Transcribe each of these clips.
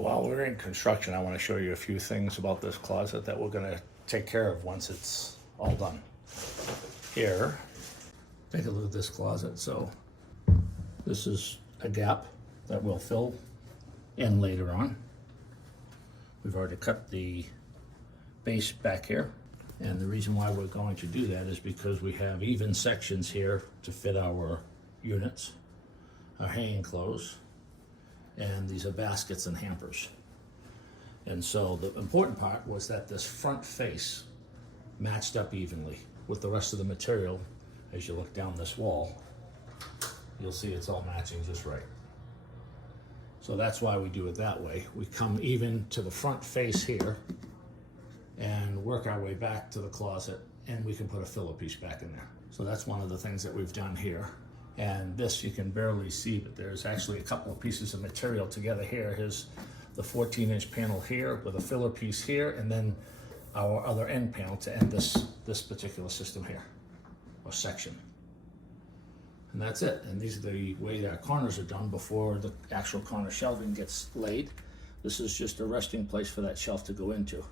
While we're in construction, I want to show you a few things about this closet that we're going to take care of once it's all done. Here, take a look at this closet. So this is a gap that we'll fill in later on. We've already cut the base back here. And the reason why we're going to do that is because we have even sections here to fit our units, our hanging clothes, and these are baskets and hampers. And so the important part was that this front face matched up evenly with the rest of the material. As you look down this wall, you'll see it's all matching just right. So that's why we do it that way. We come even to the front face here and work our way back to the closet, and we can put a filler piece back in there. So that's one of the things that we've done here. And this you can barely see, but there's actually a couple of pieces of material together here. Here's the 14-inch panel here with a filler piece here, and then our other end panel to end this particular system here, or section. And that's it. And these are the way our corners are done before the actual corner shelving gets laid. This is just a resting place for that shelf to go into.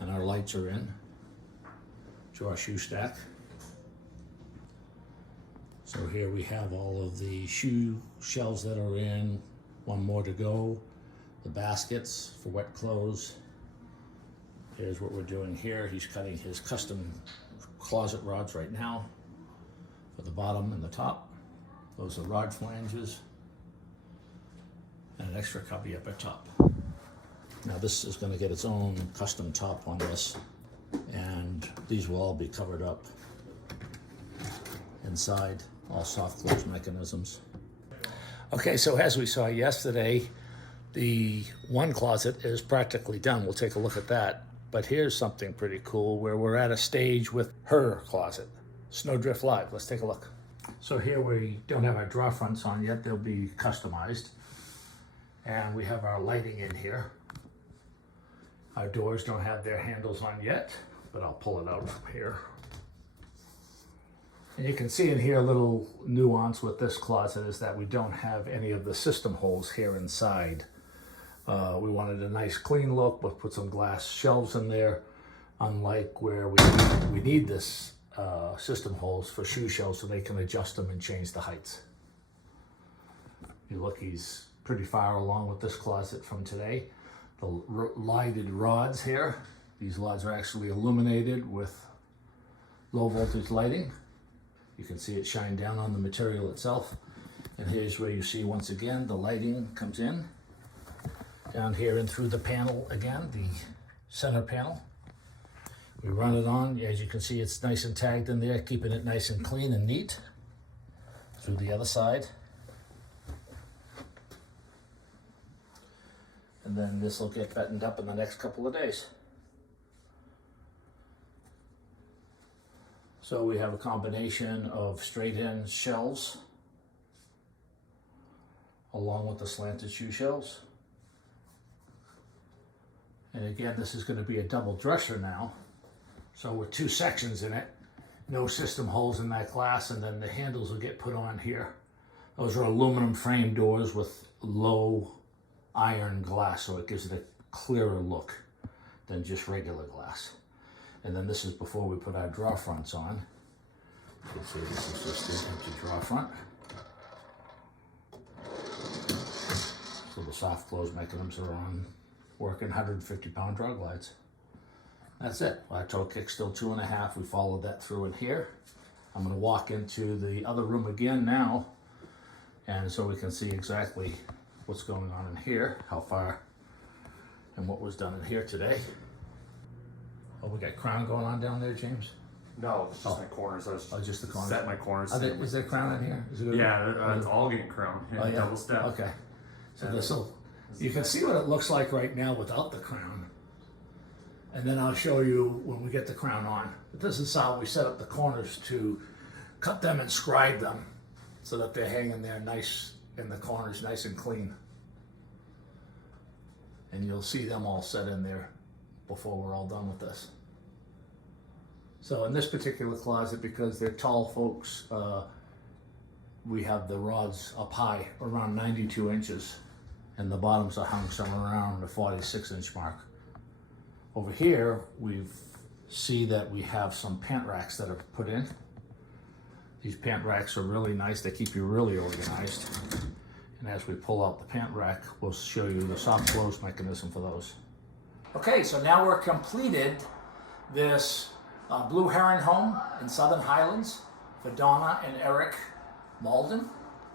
And our lights are in to our shoe stack. So here we have all of the shoe shelves that are in, one more to go, the baskets for wet clothes. Here's what we're doing here. He's cutting his custom closet rods right now for the bottom and the top. Those are rod flanges and an extra cubby up at top. Now this is going to get its own custom top on this, and these will all be covered up inside, all soft close mechanisms. Okay, so as we saw yesterday, the one closet is practically done. We'll take a look at that. But here's something pretty cool where we're at a stage with her closet. Snowdrift Live, let's take a look. So here we don't have our drawer fronts on yet. They'll be customized. And we have our lighting in here. Our doors don't have their handles on yet, but I'll pull it out from here. And you can see in here a little nuance with this closet is that we don't have any of the system holes here inside. We wanted a nice clean look, but put some glass shelves in there, unlike where we need this system holes for shoe shelves so they can adjust them and change the heights. You look, he's pretty far along with this closet from today. The lighted rods here, these rods are actually illuminated with low voltage lighting. You can see it shine down on the material itself. And here's where you see once again the lighting comes in. Down here and through the panel again, the center panel. We run it on, as you can see it's nice and tagged in there, keeping it nice and clean and neat. Through the other side. And then this will get buttoned up in the next couple of days. So we have a combination of straight-in shelves along with the slanted shoe shelves. And again, this is going to be a double dresser now. So with two sections in it, no system holes in that glass, and then the handles will get put on here. Those are aluminum frame doors with low iron glass, so it gives it a clearer look than just regular glass. And then this is before we put our drawer fronts on. You can see this is just an empty drawer front. So the soft close mechanisms are on, working 150-pound draw glides. That's it. Our toe kick's still 2.5. We followed that through in here. I'm going to walk into the other room again now, and so we can see exactly what's going on in here, how far, and what was done in here today. Oh, we got crown going on down there, James? No, it's just my corners. I was just the corners. Set my corners. Is there crown in here? Is it yeah, it's all getting crown. Yeah, double step. Okay. So this'll, you can see what it looks like right now without the crown. And then I'll show you when we get the crown on. But this is how we set up the corners to cut them and scribe them so that they're hanging there nice in the corners, nice and clean. And you'll see them all set in there before we're all done with this. So in this particular closet, because they're tall folks, we have the rods up high, around 92 inches. and the bottoms are hung somewhere around the 46-inch mark. Over here, we see that we have some pant racks that are put in. These pant racks are really nice. They keep you really organized. And as we pull out the pant rack, we'll show you the soft close mechanism for those. Okay, so now we're completed this Blue Heron home in Southern Highlands for Donna and Eric Malden.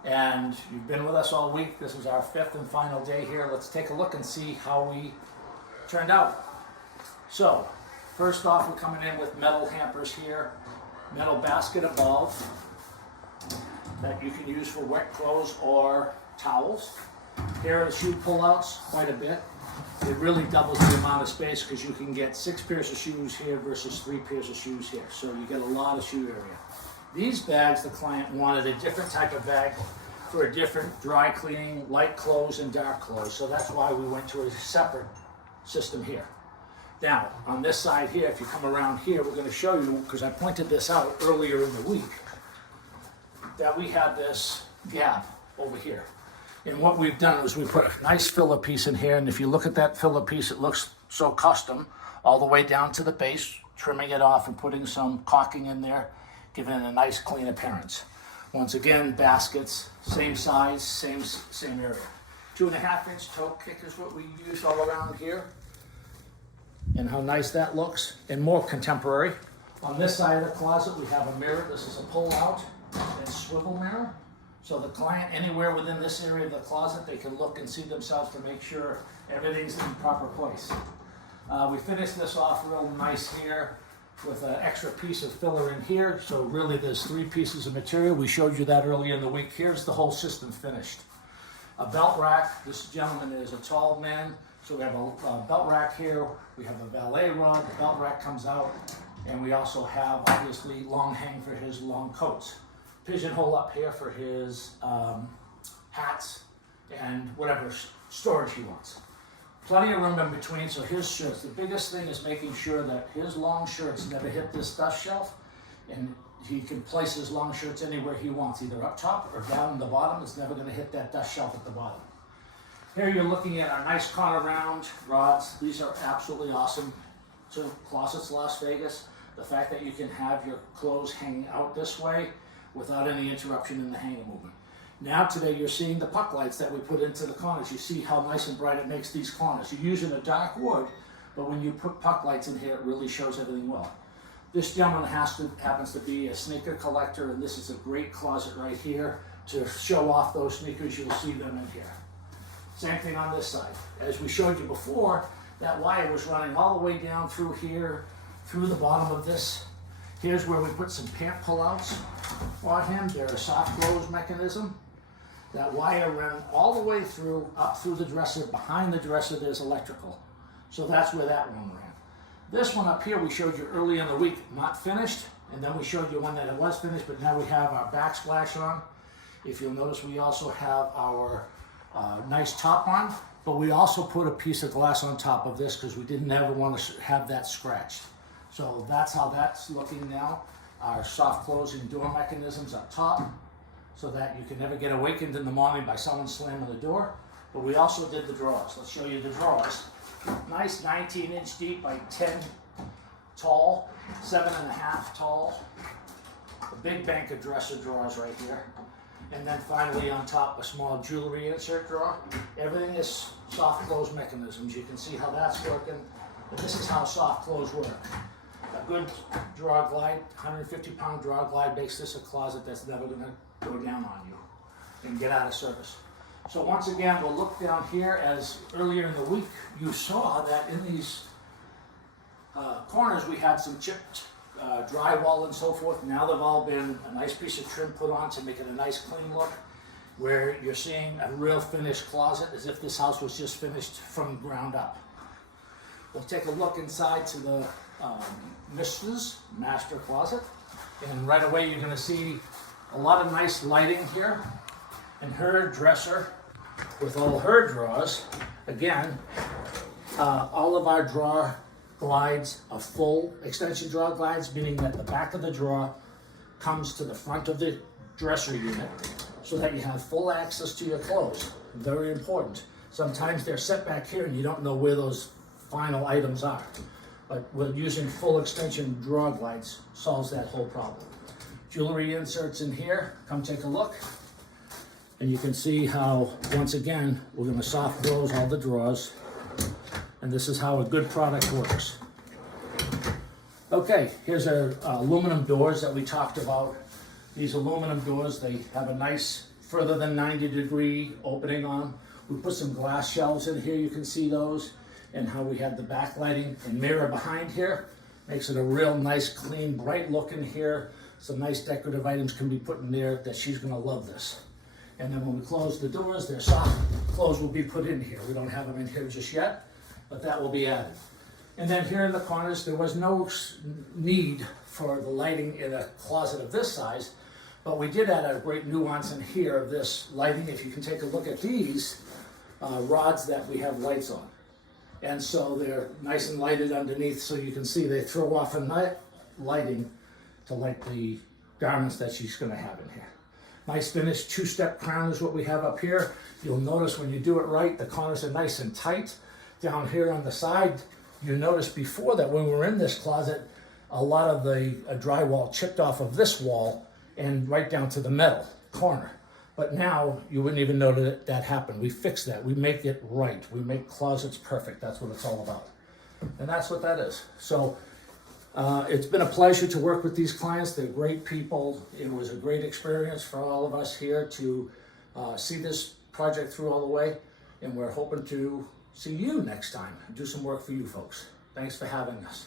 And you've been with us all week. This is our 5th and final day here. Let's take a look and see how we turned out. So, first off, we're coming in with metal hampers here, metal basket above that you can use for wet clothes or towels. Here are the shoe pullouts, quite a bit. It really doubles the amount of space because you can get 6 pairs of shoes here versus 3 pairs of shoes here. So you get a lot of shoe area. These bags, the client wanted a different type of bag for a different dry cleaning, light clothes and dark clothes. So that's why we went to a separate system here. Now, on this side here, if you come around here, we're going to show you, because I pointed this out earlier in the week, that we have this gap over here. And what we've done is we put a nice filler piece in here, and if you look at that filler piece, it looks so custom, all the way down to the base, trimming it off and putting some caulking in there, giving it a nice clean appearance. Once again, baskets, same size, same area. 2.5-inch toe kick is what we use all around here. And how nice that looks, and more contemporary. On this side of the closet, we have a mirror. This is a pull-out and swivel mirror. So the client, anywhere within this area of the closet, they can look and see themselves to make sure everything's in proper place. We finished this off real nice here with an extra piece of filler in here. So really there's 3 pieces of material. We showed you that earlier in the week. Here's the whole system finished. A belt rack. This gentleman is a tall man. So we have a belt rack here, we have a valet rod, the belt rack comes out, and we also have, obviously, long hang for his long coats. Pigeonhole up here for his hats and whatever storage he wants. Plenty of room in between, so his shirts. The biggest thing is making sure that his long shirts never hit this dust shelf, and he can place his long shirts anywhere he wants, either up top or down in the bottom. It's never going to hit that dust shelf at the bottom. Here you're looking at our nice corner round rods. These are absolutely awesome. So Closets Las Vegas, the fact that you can have your clothes hanging out this way without any interruption in the hanger movement. Now today you're seeing the puck lights that we put into the corners. You see how nice and bright it makes these corners. You're using a dark wood, but when you put puck lights in here, it really shows everything well. This gentleman happens to be a sneaker collector, and this is a great closet right here to show off those sneakers. You'll see them in here. Same thing on this side. As we showed you before, that wire was running all the way down through here, through the bottom of this. Here's where we put some pant pullouts for him. They're a soft close mechanism. That wire ran all the way through, up through the dresser. Behind the dresser, there's electrical. So that's where that one ran. This one up here we showed you early in the week, not finished. And then we showed you one that it was finished, but now we have our backsplash on. If you'll notice, we also have our nice top on, but we also put a piece of glass on top of this because we didn't ever want to have that scratched. So that's how that's looking now. Our soft closing door mechanisms up top so that you can never get awakened in the morning by someone slamming the door. But we also did the drawers. Let's show you the drawers. Nice 19-inch deep by 10 tall, 7.5 tall. A big bank of dresser drawers right here. And then finally on top, a small jewelry insert drawer. Everything is soft close mechanisms. You can see how that's working. But this is how soft close work. A good draw glide, 150-pound draw glide makes this a closet that's never going to go down on you and get out of service. So once again, we'll look down here. As earlier in the week, you saw that in these corners we had some chipped drywall and so forth. Now they've all been a nice piece of trim put on to make it a nice clean look, where you're seeing a real finished closet as if this house was just finished from the ground up. We'll take a look inside to the Mrs. Master Closet, and right away you're going to see a lot of nice lighting here, and her dresser with all her drawers. Again, all of our drawer glides are full extension drawer glides, meaning that the back of the drawer comes to the front of the dresser unit so that you have full access to your clothes. Very important. Sometimes they're set back here and you don't know where those final items are. But we're using full extension draw glides solves that whole problem. Jewelry inserts in here, come take a look. And you can see how, once again, we're gonna soft close all the drawers. And this is how a good product works. Okay, here's our aluminum doors that we talked about. These aluminum doors, they have a nice further than 90-degree opening on them. We put some glass shelves in here, you can see those, and how we have the backlighting and mirror behind here. Makes it a real nice, clean, bright look in here. Some nice decorative items can be put in there that she's gonna love this. And then when we close the doors, their soft close will be put in here. We don't have them in here just yet, but that will be added. And then here in the corners, there was no need for the lighting in a closet of this size, but we did add a great nuance in here of this lighting. If you can take a look at these rods that we have lights on. And so they're nice and lighted underneath, so you can see they throw off a lighting to light the garments that she's gonna have in here. Nice finished two-step crown is what we have up here. You'll notice when you do it right, the corners are nice and tight. Down here on the side, you noticed before that when we were in this closet, a lot of the drywall chipped off of this wall and right down to the metal corner. But now you wouldn't even know that that happened. We fixed that. We make it right. We make closets perfect. That's what it's all about. And that's what that is. So it's been a pleasure to work with these clients. They're great people. It was a great experience for all of us here to see this project through all the way. And we're hoping to see you next time and do some work for you folks. Thanks for having us.